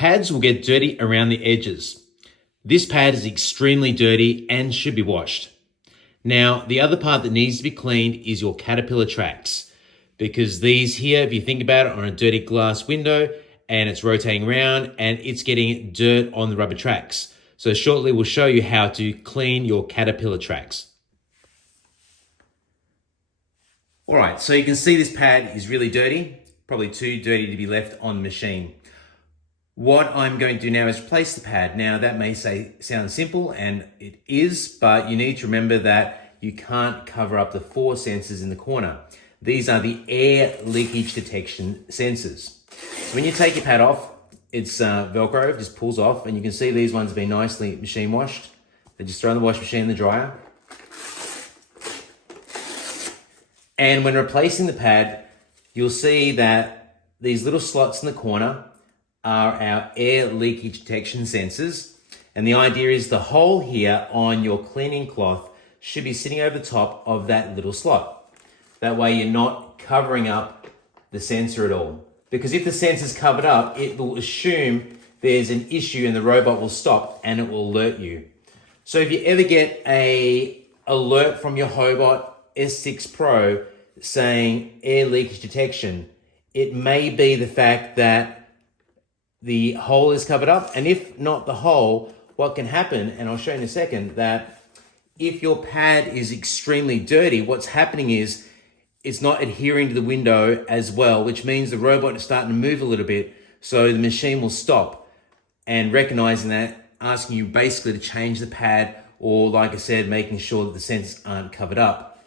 Pads will get dirty around the edges. This pad is extremely dirty and should be washed. Now, the other part that needs to be cleaned is your caterpillar tracks, because these here, if you think about it, are a dirty glass window and it's rotating around and it's getting dirt on the rubber tracks. So shortly we'll show you how to clean your caterpillar tracks. All right, so you can see this pad is really dirty, probably too dirty to be left on the machine. What I'm going to do now is replace the pad. Now that may sound simple, and it is, but you need to remember that you can't cover up the 4 sensors in the corner. These are the air leakage detection sensors. So when you take your pad off, it's Velcro, just pulls off, and you can see these ones have been nicely machine washed. They just throw in the wash machine in the dryer. And when replacing the pad, you'll see that these little slots in the corner are our air leakage detection sensors. And the idea is the hole here on your cleaning cloth should be sitting over the top of that little slot. That way you're not covering up the sensor at all. Because if the sensor's covered up, it will assume there's an issue and the robot will stop and it will alert you. So if you ever get an alert from your HOBOT S6pro saying air leakage detection, it may be the fact that the hole is covered up. And if not the hole, what can happen, and I'll show you in a second, that if your pad is extremely dirty, what's happening is it's not adhering to the window as well, which means the robot is starting to move a little bit. So the machine will stop, and recognizing that, asking you basically to change the pad, or like I said, making sure that the sensors aren't covered up.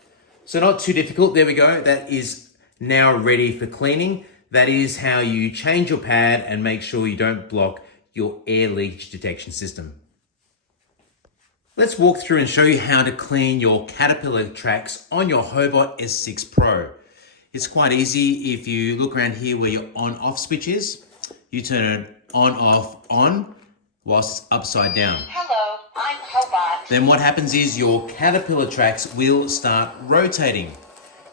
So not too difficult. There we go. That is now ready for cleaning. That is how you change your pad and make sure you don't block your air leakage detection system. Let's walk through and show you how to clean your caterpillar tracks on your HOBOT S6pro. It's quite easy. If you look around here where your on-off switch is, you turn it on whilst it's upside down. Hello, I'm HOBOT. Then what happens is your caterpillar tracks will start rotating.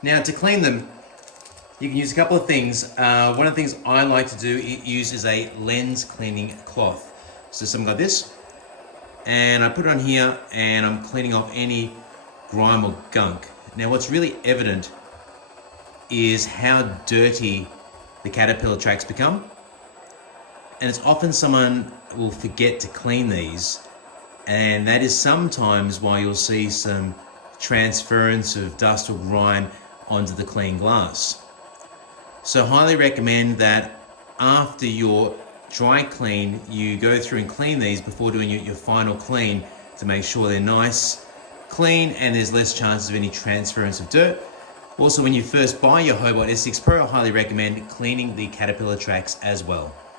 Now to clean them, you can use a couple of things. One of the things I like to do is a lens cleaning cloth. So something like this. And I put it on here and I'm cleaning off any grime or gunk. Now what's really evident is how dirty the caterpillar tracks become. And it's often someone will forget to clean these. And that is sometimes why you'll see some transference of dust or grime onto the clean glass. So highly recommend that after your dry clean, you go through and clean these before doing your final clean to make sure they're nice, clean, and there's less chances of any transference of dirt. Also, when you first buy your HOBOT S6pro, I highly recommend cleaning the caterpillar tracks as well.